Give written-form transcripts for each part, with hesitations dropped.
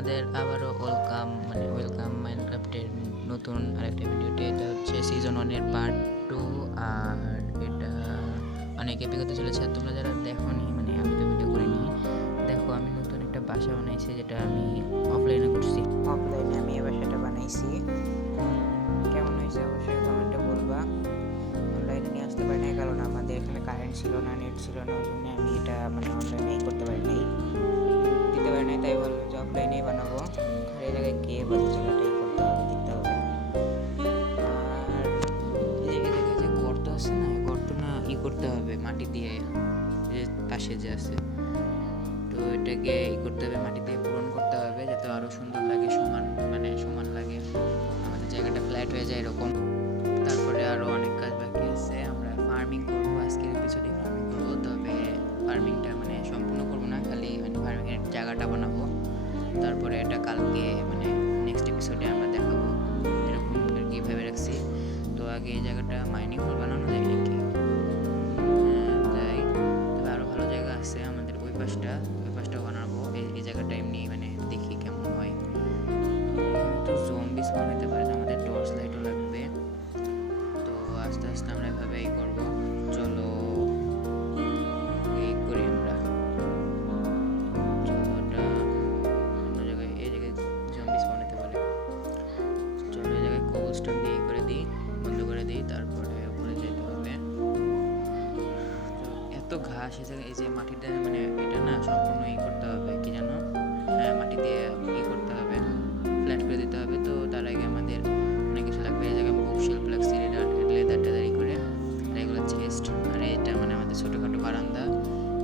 তোমাদের আবারও ওয়েলকাম মাইনক্রাফটের নতুন আরেকটা ভিডিওতে। এটা হচ্ছে সিজন 1 এর পার্ট 2। আর এটা অনেক এপিক হতে চলেছে। আর তোমরা যারা দেখোনি, আমি তো ভিডিও করিনি, দেখো আমি নতুন একটা বাসা বানাইছি, যেটা আমি অফলাইনে করছি। অফলাইনে আমি এই বাসাটা বানাইছি। কেমন হয়েছে অবশ্যই কমেন্টে বলবা। অনলাইনে নিয়ে আসতে পারি নাই কারণ আমাদের এখানে কারেন্ট ছিল না, নেট ছিল না, ওই জন্য আমি এটা অনলাইনেই করতে পারি নাই, দিতে পারি নাই। তাই বললাম যে অফলাইনেই বানাবো। আর এই জায়গায় কে বাজে জায়গাটাই করতে হবে, দিতে হবে। আর এই জায়গায় যে গর্ত আছে না, গর্ত না করতে হবে মাটি দিয়ে, যে পাশে যে আছে, তো এটাকে করতে হবে, মাটি দিয়ে পূরণ করতে হবে যাতে আরো সুন্দর লাগে, সমান লাগে, আমাদের জায়গাটা ফ্ল্যাট হয়ে যায় এরকম। তারপরে আরো অনেক কাজ বাকি আছে। আমরা ফার্মিং করবো, আজকের এপিসোডে ফার্মিং করবো। তবে ফার্মিংটা সম্পূর্ণ করবো না, খালি ফার্মিং এর জায়গাটা বানাবো। তারপরে এটা কালকে নেক্সট এপিসোডে আমরা দেখাবো, এরকম আর কি ভেবে রাখছি। তো আগে এই জায়গাটা মাইনিং হল বানানো যায় নাকি, তাই তবে আরো ভালো জায়গা আছে আমাদের। ওই পাশটাও বানাবো। এই জায়গাটা এমনি দেখি কেমন হয়। তো জম্বি স্পন হতে পারে, তো আমাদের টর্চ লাইটও লাগবে। তো আস্তে আস্তে আমরা এভাবেই করবো। চলো এই করি আমরা। চলোটা অন্য জায়গায়, এই জায়গায় জম্বি স্পন হতে পারে। চলো এই জায়গায় কোবলস্টোন দিয়ে করে দিই, বন্ধ করে দিই, তারপরে উপরে যেতে হবে। তো এত ঘাস এই যে মাটিটা, এটা না সম্পূর্ণ করতে হবে, কি জানো, হ্যাঁ মাটি দিয়ে করতে হবে, ফ্ল্যাট করে দিতে হবে। তো তার আগে আমাদের অনেক কিছু লাগবে। এই জায়গায় বুক শেলফ লাগছে, লেদার টেদারি করে, এগুলো চেস্ট। আর এটা আমাদের ছোটোখাটো বারান্দা।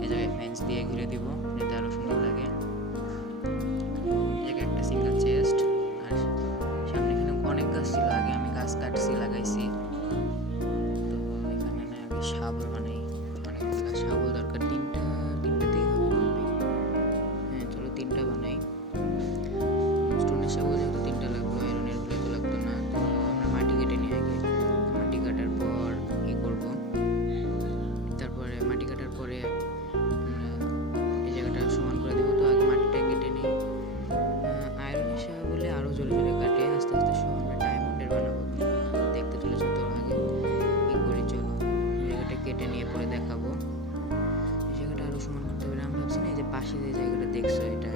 এই জায়গায় ফেন্স দিয়ে ঘিরে দিব যাতে আরও সুন্দর লাগে। এই জায়গায় একটা সিঙ্গেল চেস্ট। আর সামনে এখানে অনেক গাছ ছিল, আগে আমি গাছ কাটছি, লাগাইছি। তো এখানে না আগে শাবল বানাই, অনেকগুলো শাবল দরকার, তিনটাতেই হবে। হ্যাঁ চলো 3টা বানাই। স্টোনের শাবল যেহেতু 3টা লাগবে, আয়রনের গুলো তো লাগতো না। তো আমরা মাটি কেটে নিয়ে আগে, মাটি কাটার পর করব। তারপরে মাটি কাটার পরে আমরা এই জায়গাটা সমান করে দেবো। তো আগে মাটিটা কেটে নিই। আয়রনের শাবলে আরও জোরে জোরে কাটে, আস্তে আস্তে সব আমরা ডায়মন্ডের বানাবো। দেখতে চলেছো তো, আগে করি। চলো এই জায়গাটা কেটে নিয়ে পরে দেখাবো। এই জায়গাটা আরও সমান করতে হবে। আমি ভাবছি না, এই যে পাশে যে জায়গাটা দেখছো, এটা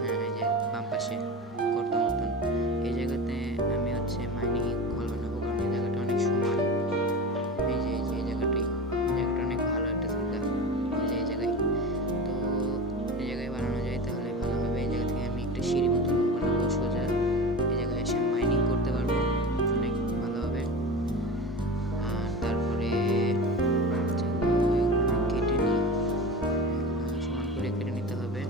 হ্যাঁ এই যে বাম পাশে গর্ত মতন, এই জায়গাতে আমি মাইনিং হল বানাবো, কারণ এই জায়গাটা অনেক সমান। এই জায়গাটা অনেক ভালো একটা জায়গা, এই জায়গায়। তো এই জায়গায় বানানো যায় তাহলে ভালো হবে। এই জায়গা থেকে আমি একটা সিঁড়ি মতন বানাবো সোজা, এই জায়গায় এসে মাইনিং করতে পারবো, অনেক ভালো হবে। আর তারপরে কেটে নিই, সমান করে কেটে নিতে হবে।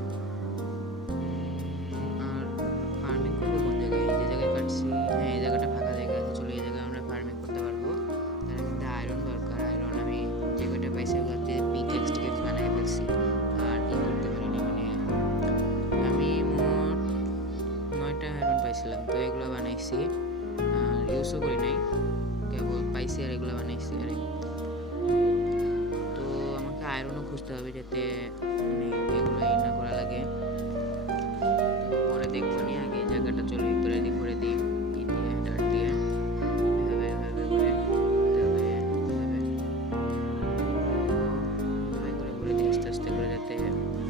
আর ফার্মিং করবো কোন জায়গায়, যে জায়গায় কাটছি, হ্যাঁ এই জায়গাটা ফাঁকা জায়গা আছে। চলো এই জায়গায় আমরা ফার্মিং করতে পারবো। তার কিন্তু আয়রন দরকার। আয়রন আমি যে কয়টা পাইছি ওগুলোতে পিকেক্স বানাই ফেলছি, আর করতে পারিনি। আমি মোট 9টা আয়রন পাইছিলাম, তো এগুলো বানাইছি, আর ইউজও করি নাই, কেবল পাইছি আর এগুলো বানাইছি। তো আমাকে আয়রনও খুঁজতে হবে যাতে এগুলো না করা লাগে। তো পরে দেখবো নি, আগে এই জায়গাটা চলো করে দিই দিয়ে ডাট দিয়ে এভাবে এভাবে করে করে দিই আস্তে আস্তে করে, যাতে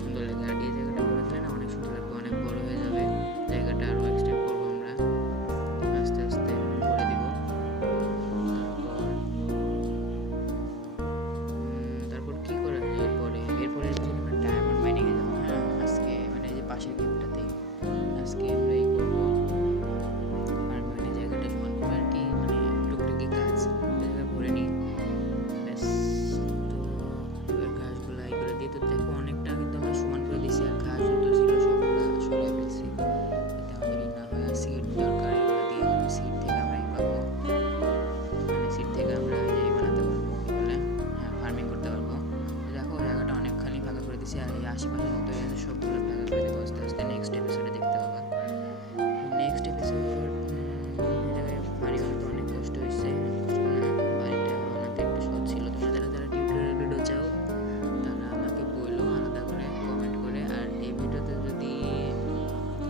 সুন্দর লাগে। আর এই জায়গাটা করে দিলে না অনেক সুন্দর লাগবে, অনেক বড় হয়ে যাবে জায়গাটা। আরও এক্সটেন্ড করবো আমরা, আস্তে আস্তে করে দিব। তারপর কি করা যায় এরপরে আমরা ডায়মন্ড মাইনিং এ যাবো। হ্যাঁ আজকে এই যে পাশের গেমটাতে আজকে আমরা করবো।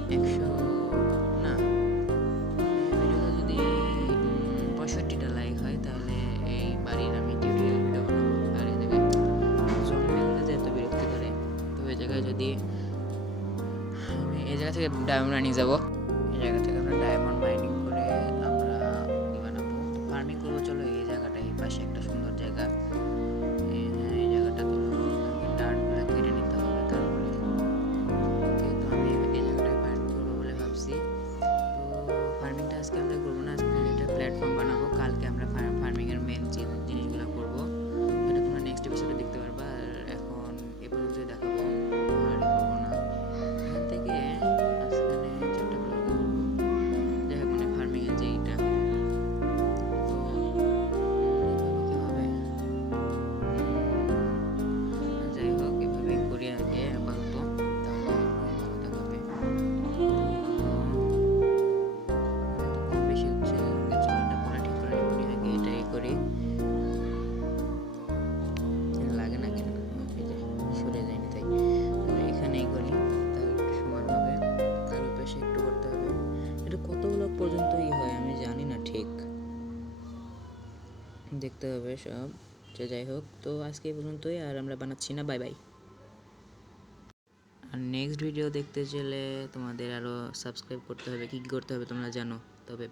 100 না, ভিডিওতে যদি 65টা লাইক হয় তাহলে এই বাড়ির আমি টিউটোরিয়াল ভিডিও বানাবো। আর এই জায়গায় জম্বিগুলো যে এত বিরক্ত করে, তো এই জায়গায় যদি আমি এই জায়গা থেকে ডায়মন্ড নিয়ে যাবো, এই জায়গা থেকে আমরা ডায়মন্ড মাইনিং করে আমরা কি বানাবো, ফার্মিং করবো। চলো এই জায়গাটা, এই পাশে একটা সুন্দর জায়গা, এই জায়গাটা তো ডার্টগুলো কেটে নিতে হবে। তারপরে ওকে, তো আমি এই জায়গাটায় ফার্মিং করবো বলে ভাবছি। তো ফার্মিংটা আজকে আমরা করবো না, আজকে একটা প্ল্যাটফর্ম বানাবো। কালকে আমরা ফার্মিংয়ের মেন জিনিসগুলো করবো, এটা তোমরা নেক্সট এপিসোডে দেখতে পারবা। আর এখন এ পর্যন্তই দেখাবো, আর করবো না। এখান থেকে আজকে 4টা ব্লগ করবো, যাই হোক মানে ফার্মিংয়ের যে এইটা। তো এভাবে কি হবে, যাই হোক এভাবে করি আগে আপাতত, তাহলে ভালো দেখাবে। কম বেশি হচ্ছে, চুলটা পুরো ঠিক করে নেবো আগে, এটাই করি। লাগে না কেন, এই যে সরে যায়নি তাই। তো এখানেই করি, তাহলে একটু সমান হবে। আর ওই পাশে একটু করতে হবে। এটা কত ব্লক পর্যন্তই হয় আমি জানি না, ঠিক দেখতে হবে সব। যাই হোক, তো আজকে এই পর্যন্তই, আর আমরা বানাচ্ছি না। Bye bye. আর নেক্সট ভিডিও দেখতে চাইলে তোমাদের আরও সাবস্ক্রাইব করতে হবে, কি করতে হবে তোমরা জানো। তবে